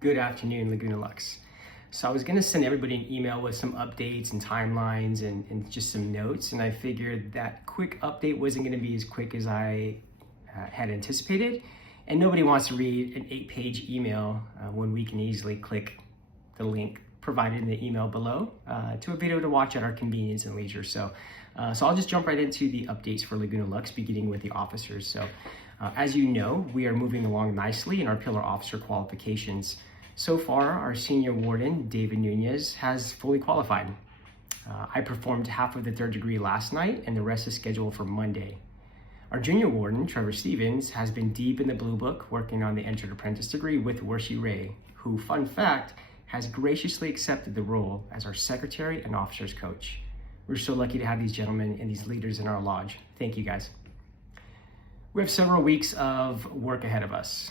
Good afternoon, Laguna Lux. So I was gonna send everybody an email with some updates and timelines and just some notes, and I figured that quick update wasn't gonna be as quick as I had anticipated, and nobody wants to read an 8-page email when we can easily click the link provided in the email below to a video to watch at our convenience and leisure. So I'll just jump right into the updates for Laguna Lux, beginning with the officers. So as you know, we are moving along nicely in our pillar officer qualifications. So far, our senior warden, David Nunez, has fully qualified. I performed half of the third degree last night, and the rest is scheduled for Monday. Our junior warden, Trevor Stevens, has been deep in the Blue Book, working on the entered apprentice degree with Wershi Ray, who, fun fact, has graciously accepted the role as our secretary and officers coach. We're so lucky to have these gentlemen and these leaders in our lodge. Thank you, guys. We have several weeks of work ahead of us,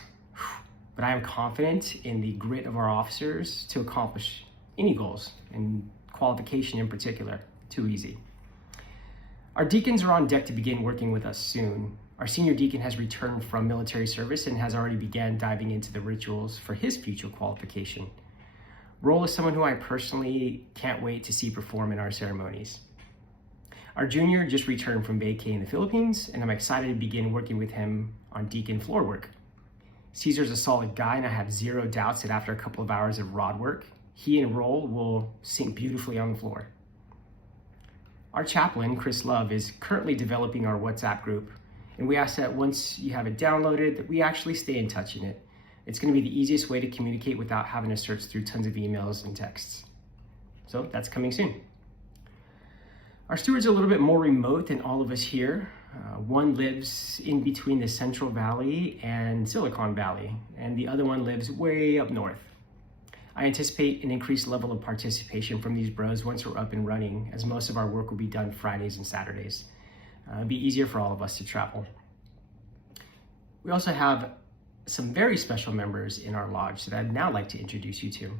but I am confident in the grit of our officers to accomplish any goals, and qualification in particular. Too easy. Our deacons are on deck to begin working with us soon. Our senior deacon has returned from military service and has already began diving into the rituals for his future qualification. Roll is someone who I personally can't wait to see perform in our ceremonies. Our junior just returned from vacay in the Philippines, and I'm excited to begin working with him on deacon floor work. Caesar's a solid guy, and I have zero doubts that after a couple of hours of rod work, he and Roll will sync beautifully on the floor. Our chaplain, Chris Love, is currently developing our WhatsApp group, and we ask that once you have it downloaded, that we actually stay in touch in it. It's going to be the easiest way to communicate without having to search through tons of emails and texts. So that's coming soon. Our steward's a little bit more remote than all of us here. One lives in between the Central Valley and Silicon Valley, and the other one lives way up north. I anticipate an increased level of participation from these bros once we're up and running, as most of our work will be done Fridays and Saturdays. It'll be easier for all of us to travel. We also have some very special members in our lodge that I'd now like to introduce you to.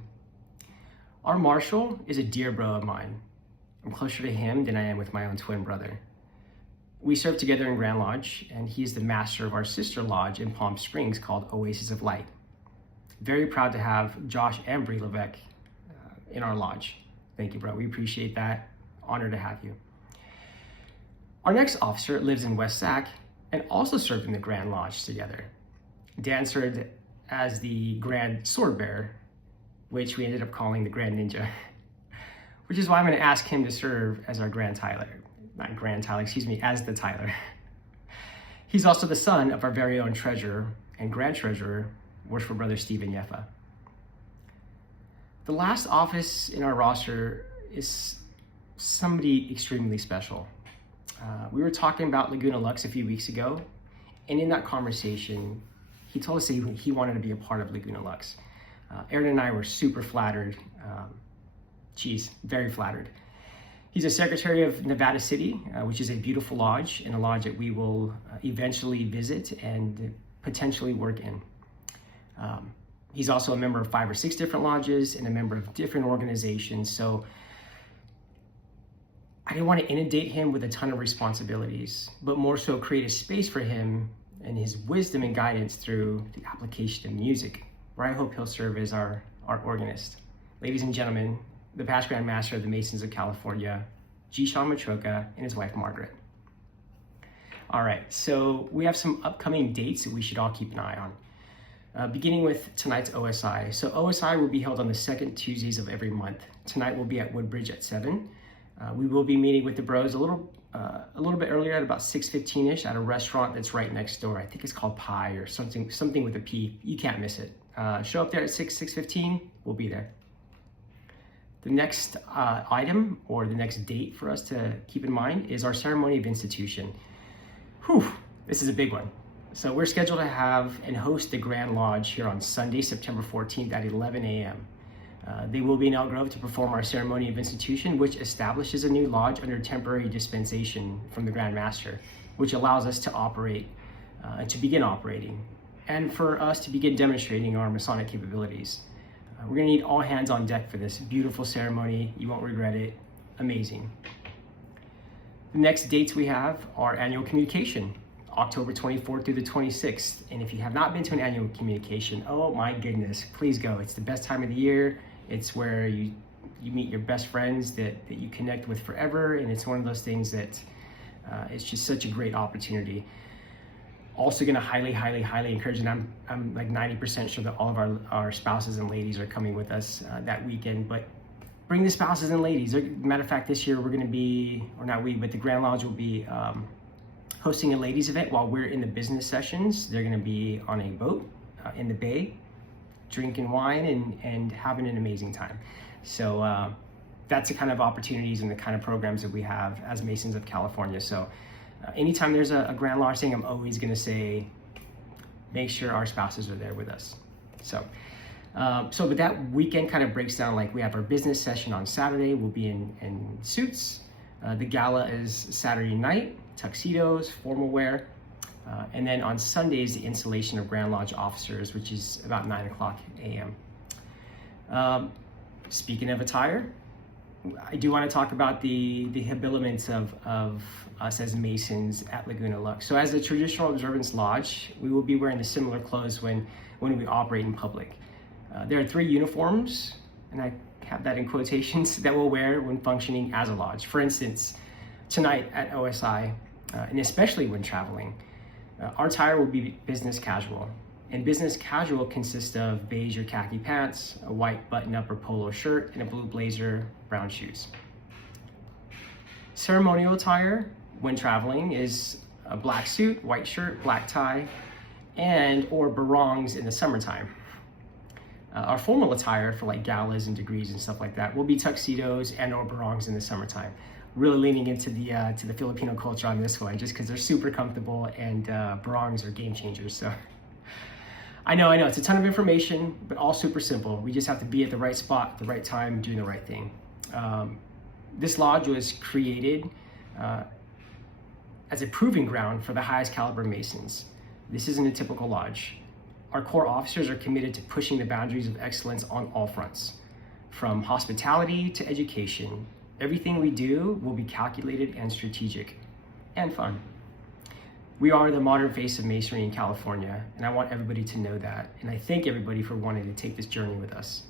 Our marshal is a dear bro of mine. I'm closer to him than I am with my own twin brother. We serve together in Grand Lodge, and he's the master of our sister lodge in Palm Springs called Oasis of Light. Very proud to have Josh and Brie Levesque in our lodge. Thank you, bro. We appreciate that. Honored to have you. Our next officer lives in West Sac and also served in the Grand Lodge together. Dan served as the Grand Sword Bearer, which we ended up calling the Grand Ninja, which is why I'm going to ask him to serve as our as the Tyler. He's also the son of our very own treasurer and grand treasurer, Worshipful Brother Stephen Yeffa. The last office in our roster is somebody extremely special. We were talking about Laguna Lux a few weeks ago, and in that conversation, he told us that he wanted to be a part of Laguna Lux. Aaron and I were super flattered. Very flattered. He's a secretary of Nevada City, which is a beautiful lodge, and a lodge that we will eventually visit and potentially work in. He's also a member of 5 or 6 different lodges and a member of different organizations. So I didn't want to inundate him with a ton of responsibilities, but more so create a space for him and his wisdom and guidance through the application of music, where I hope he'll serve as our organist. Ladies and gentlemen, the past Grand Master of the Masons of California, G. Sean Matroka, and his wife, Margaret. All right, so we have some upcoming dates that we should all keep an eye on. Beginning with tonight's OSI. So OSI will be held on the second Tuesdays of every month. Tonight we'll be at Woodbridge at 7. We will be meeting with the bros a little bit earlier at about 6:15ish at a restaurant that's right next door. I think it's called Pie or something with a P. You can't miss it. Show up there at 6:15. We'll be there. The next item, or the next date for us to keep in mind, is our ceremony of institution. This is a big one. So we're scheduled to have and host the Grand Lodge here on Sunday, September 14th at 11 a.m. They will be in Elk Grove to perform our ceremony of institution, which establishes a new lodge under temporary dispensation from the Grand Master, which allows us to operate, to begin operating, and for us to begin demonstrating our Masonic capabilities. We're gonna need all hands on deck for this beautiful ceremony. You won't regret it. Amazing. The next dates we have are annual communication, October 24th through the 26th. And if you have not been to an annual communication, oh my goodness, please go. It's the best time of the year. It's where you meet your best friends that you connect with forever. And it's one of those things that it's just such a great opportunity. Also gonna highly encourage, and I'm like 90% sure that all of our spouses and ladies are coming with us that weekend, but bring the spouses and ladies. Matter of fact, this year we're gonna be, or not we, but the Grand Lodge will be hosting a ladies event while we're in the business sessions. They're gonna be on a boat in the bay, drinking wine and having an amazing time. So that's the kind of opportunities and the kind of programs that we have as Masons of California. So anytime there's a Grand Lodge thing, I'm always gonna say, make sure our spouses are there with us. So but that weekend kind of breaks down, like we have our business session on Saturday, we'll be in suits. The gala is Saturday night, tuxedos, formal wear. And then on Sunday is the installation of Grand Lodge officers, which is about 9:00 a.m. Speaking of attire, I do want to talk about the habiliments of us as Masons at Laguna Lux. So as a traditional observance lodge, we will be wearing the similar clothes when we operate in public. There are 3 uniforms, and I have that in quotations, that we'll wear when functioning as a lodge. For instance, tonight at OSI, and especially when traveling, our attire will be business casual. And business casual consists of beige or khaki pants, a white button-up or polo shirt, and a blue blazer, brown shoes. Ceremonial attire when traveling is a black suit, white shirt, black tie, and or barongs in the summertime. Our formal attire for like galas and degrees and stuff like that will be tuxedos and or barongs in the summertime. Really leaning into the Filipino culture on this one, just because they're super comfortable, and barongs are game changers. So I know it's a ton of information, but all super simple. We just have to be at the right spot, at the right time, doing the right thing. This lodge was created as a proving ground for the highest caliber Masons. This isn't a typical lodge. Our core officers are committed to pushing the boundaries of excellence on all fronts, from hospitality to education. Everything we do will be calculated and strategic and fun. We are the modern face of Masonry in California, and I want everybody to know that. And I thank everybody for wanting to take this journey with us.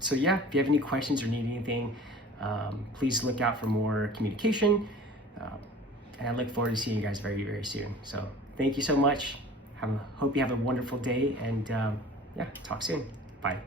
So yeah, if you have any questions or need anything, please look out for more communication. And I look forward to seeing you guys very, very soon. So thank you so much. Hope you have a wonderful day, and yeah, talk soon. Bye.